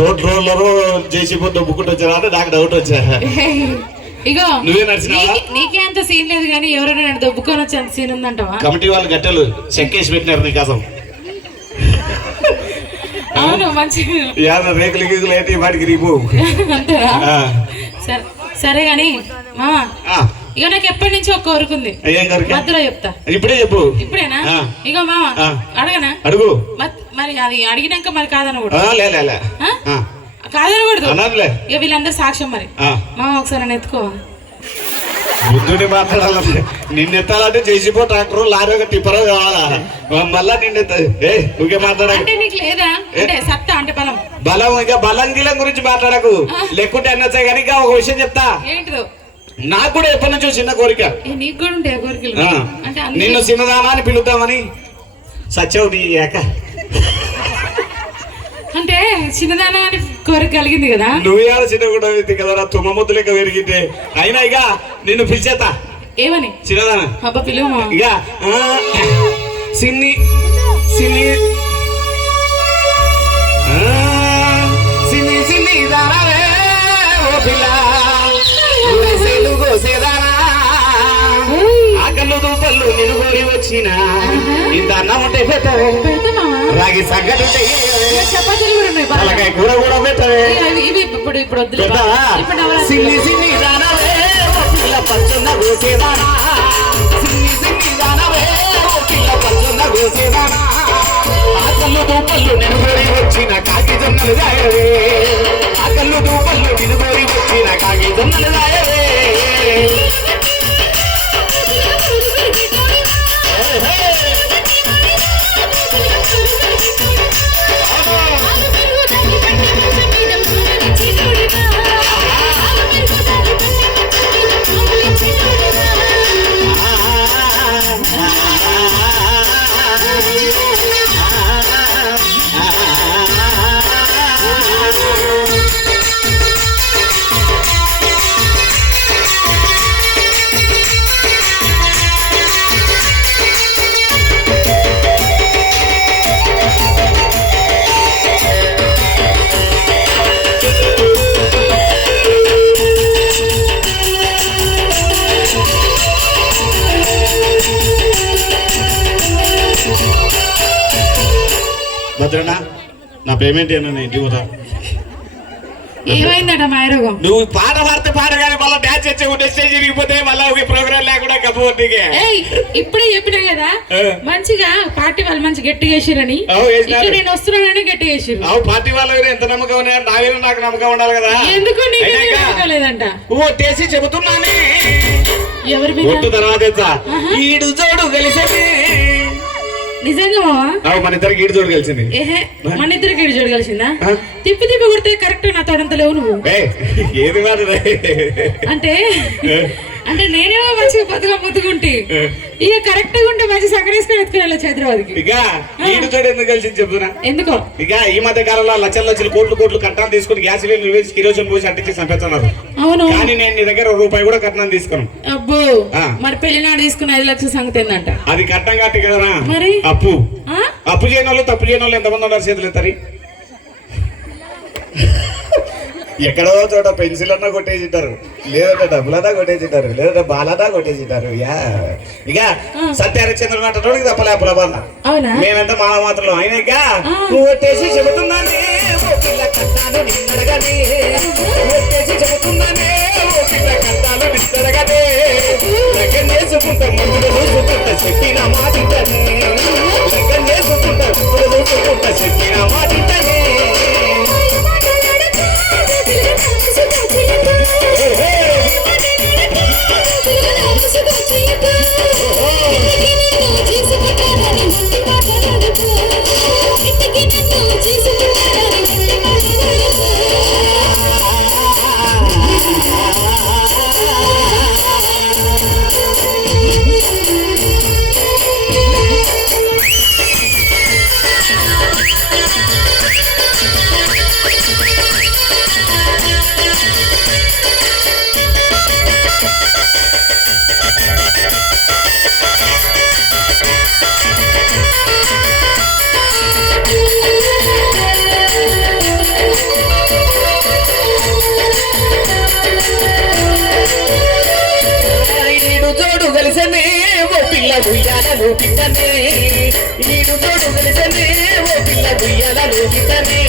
Road roller చేసిపోతే బుక్కుంటూ వచ్చారా అంటే నాకు డౌట్ వచ్చా. ఇగో నువ్వే నడిచినావా? నీకే అంత సీన్ లేదు కానీ ఎవరైనా నేను దొబ్బుకొని వచ్చే అంత సీన్ ఉందంటావా? కమిటీ వాళ్ళు గట్టెలు చెక్కేసి పెట్టినారు నీకోసం. అవును మంచిగా రేకులు గీకులు ఏంటి వాటికి రీపు అంతేనా? సరే గాని మామా ఇక నాకు ఎప్పటి నుంచి ఒక కోరిక ఉంది, మధ్యలో చెప్తా. ఇప్పుడే చెప్పు. ఇప్పుడేనా? ఇగో మామా అడగనా? అడుగు. మరి అది అడిగినాక మరి కాదనకూడదు, కాదనకూడదు. ఇక వీళ్ళందరూ సాక్ష్యం. మరి మామ ఒకసారి నన్ను ఎత్తుకో. బుద్ధుని మాట్లాడాలి. నిన్నెత్తాలంటే చేసిపో ట్రాక్టర్ లారీ ఒక టిప్పరో కావాలా? మళ్ళా నిన్నెత్త నువ్వే మాట్లాడ. అంటే నీకు లేదా అంటే సత్తా అంటే బలం బలం ఇక బలం గిలం గురించి మాట్లాడకు. లేకుంటే అన్నొచ్చాయి కానీ ఇక ఒక విషయం చెప్తా. ఏంటిదో? నాకు కూడా ఎప్పటి నుంచో చిన్న కోరిక. నీకు కూడా ఉంటాయి కోరికలు? నిన్ను చిన్నదానా అని పిలుద్దామని. సత్యవు నీ ఏక అంటే చిన్నదానా అని కోరిక కలిగింది కదా. నువ్వే చిన్న కూడా కదా తుమ్మ ముద్దు లెక్క పెరిగితే. అయినా ఇక నిన్ను పిలిచేత ఏమని? చిన్నదానా. అబ్బా పిలువ. ఇక సిన్ని సిన్ని సిన్ని సిన్ని దానవే ఓ పిల్ల ఆకళ్ళు దూపళ్ళు నిలుగోరి వచ్చిన ఇంత అన్నం ఉంటే పెట్టవే, రాగి సంగతి తలకాయ కూర కూడా పెట్టవే. సిన్ని సిన్ని దానవే ఓ పిల్ల పచ్చున్న గోసేదానా, సిన్ని సిన్ని దానవే ఓ పిల్ల పచ్చున్న గోసేదానా. ఆకళ్ళు దూపళ్ళు నిలుగోరి వచ్చిన కాకి జొన్నలు దాయవే, ఆకళ్ళు దూపళ్ళు నిలుగోరి వచ్చిన కాకి జొన్నలు దాయవే. భద్రనా నా పేమెంట్ ఏమన్నా ఇంటికి పోతా. ఏమైందట మాయరోగం? నువ్వు పాట పాడితే పాడగానే మళ్ళీ డాన్స్ వచ్చే స్టేజ్ విరిగిపోతే మళ్ళీ ఒక ప్రోగ్రామ్ లేకుండా కప్పొట్టికే. ఇప్పుడే చెప్పినా కదా మంచిగా పార్టీ వాళ్ళు మంచి గట్టి చేసిరని. నేను వస్తున్నానని గట్టి చేసిరు. పార్టీ వాళ్ళ ఎంత నమ్మకం ఉన్నాయో నా మీద నాకు నమ్మకం ఉండాలి కదా. ఎందుకు నమ్మకం లేదంట? ఓటేసి చెబుతున్నానే. ఎవరి మీద? ఒట్టు తర్వాత ఈడు జోడు కలిసి. నిజంగా మన ఇద్దరికి ఈడు జోడు కలిసింది. మన ఇద్దరికి ఈడు జోడు కలిసిందా? తిప్పి తిప్పి కొడితే కరెక్ట్ నా తోడంత లేవు నువ్వు. ఏది మాట అంటే అంటే నేనేమో మంచిగా బతుగా ముద్దుకుంటే ఇక కరెక్ట్ గా ఉంటే మంచి సగరేసుకొని ఎత్తుకుని హైదరాబాద్కి. ఇక ఈడు జోడు ఎందుకు కలిసింది చెప్తున్నా. ఎందుకో ఇక ఈ మధ్య కాలంలో లక్షలు కోట్లు కోట్లు కట్టాలు తీసుకుని గ్యాస్ కిరోసిన్ పోసి అంటించి చంపేస్తున్నారు. అవును. కానీ నేను నీ దగ్గర రూపాయి కూడా కట్నం తీసుకున్నాను. అబ్బో మరి పెళ్లినాడు తీసుకున్న 5 లక్షల సంగతి ఏందంట? అది కట్టం కట్టి కదరా. మరి అప్పు చేయని వాళ్ళు తప్పు చేయని వాళ్ళు ఎంతమంది ఉన్నారు చేతులు ఎత్తారు. ఎక్కడో చోట పెన్సిల్ అన్నా కొట్టేసింటారు, లేదంటే డబ్బులదా కొట్టేసింటారు, లేదంటే బాలదా కొట్టేసింటారు. ఇక సత్యహరిశ్చంద్రుడు అంటోడికి తప్పలే ప్రబంధ. మేమెంత మాన మాత్రం అయినాక నువ్వు కొట్టేసి చెబుతున్నానే ఓ పిల్ల కట్టాలు నిన్నడగనే, కొట్టేసి చెబుతున్నానే ఓ పిల్ల కట్టాలు నిన్నడగనే. లెక్కన చేసుకుంటా ముందు చూసుకుంటా చెప్పిన మాటింటనే, లెక్కన చేసుకుంటా ముందు చూసుకుంటా చెప్పిన మాటింటనే. పిల్ల ఉయ్యాలలో పిట్టనే ఈడు తోడు వెలిసనే ఓ పిల్ల ఉయ్యాలలో పిట్టనే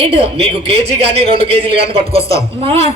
ఏంటో నీకు కేజీ గానీ 2 కేజీలు గానీ పట్టుకొస్తా మామా